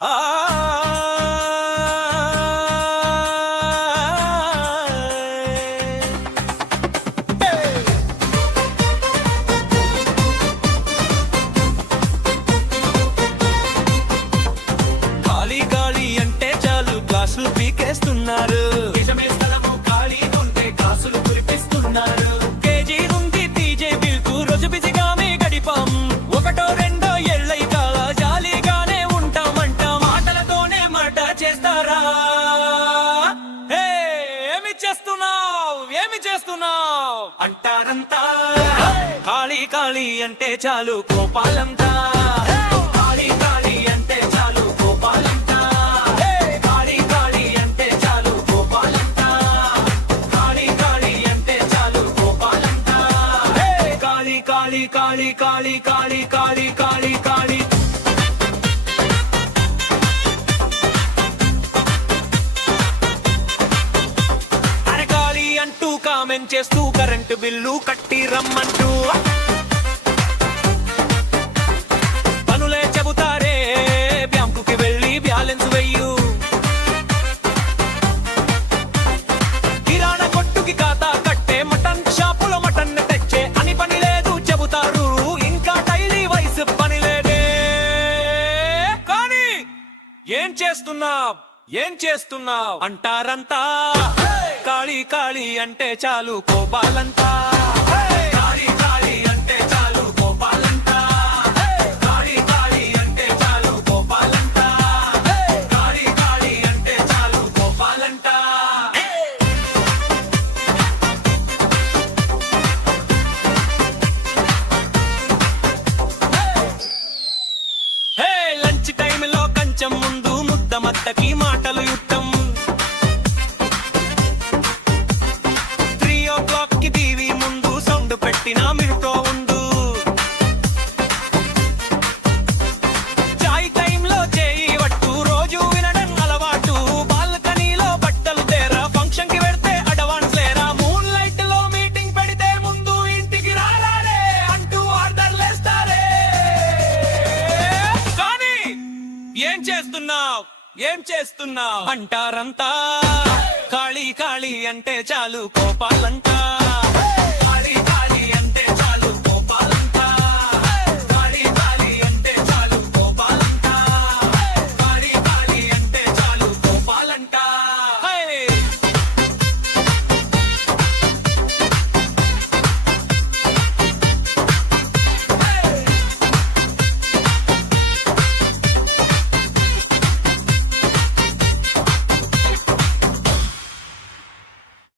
ఖాళీ ఖాళీ అంటే చాలు క్లాసులు పీకేస్తున్నారు. స్థలము ఖాళీ ఉంటే క్లాసులు కురిపిస్తున్నారు. కేజీ నుండి టీజే బిల్కు రోజు బిజిగానే గడిపాం. ఒకటో రెండో ఏళ్ళై కాల జాలీగానే ఉంటామంట. మాటలతోనే మాట చేస్తారా? ఏమి చేస్తున్నావ్ అంటారంతా. ఖాళీ ఖాళీ అంటే చాలు కోపాలంతా. ఖాళీ ఖాళీ అంటే చాలు కోపాలంతా. ఖాళీ ఖాళీ అంటే చాలు కోపాలంతా. ఖాళీ ఖాళీ అంటే చాలు కోపాలంతా. ఖాళీ ఖాళీ ఖాళీ ఖాళీ ఖాళీ ఖాళీ ఖాళీ ఖాళీ కామెంట్ చేస్తూ కరెంటు బిల్లు కట్టి రమ్మంటూ పనులే చెబుతారే. బ్యాంకుకి వెళ్ళి బ్యాలెన్స్ వెయ్యు. కిరాణా కొట్టుకి ఖాతా కట్టే, మటన్ షాపులో మటన్ తెచ్చే అని పని లేదు చెబుతారు. ఇంకా డైలీ వైస్ పని లేదే. కానీ ఏం చేస్తున్నావ్ అంటారంతా. ఖాళీ ఖాళీ అంటే చాలు కోపాలంతా. ఖాళీ ఖాళీ అంటే చాలు కోపాలంతా. ఖాళీ ఖాళీ అంటే చాలు కోపాలంతా. ఖాళీ ఖాళీ అంటే చాలు కోపాలంతా. లంచ్ టైంలో కంచెం ముందు ముద్ద మద్దకి మాటలు యుద్ధం. పెట్టినా మీరుతో ఉండు. చాయ్ టైంలో చేయి వట్టు, రోజు వినడం అలవాటు. బాల్కనీలో బట్టలు తేరా, ఫంక్షన్ కి పెడితే అడ్వాన్స్ లేరా. మూన్ లైట్ లో మీటింగ్ పెడితే ముందు ఇంటికి రాలే అంటూ ఆర్డర్లేస్తారే. కానీ ఏం చేస్తున్నావ్ అంటారంతా. ఖాళీ ఖాళీ అంటే చాలు కోపాలంతా.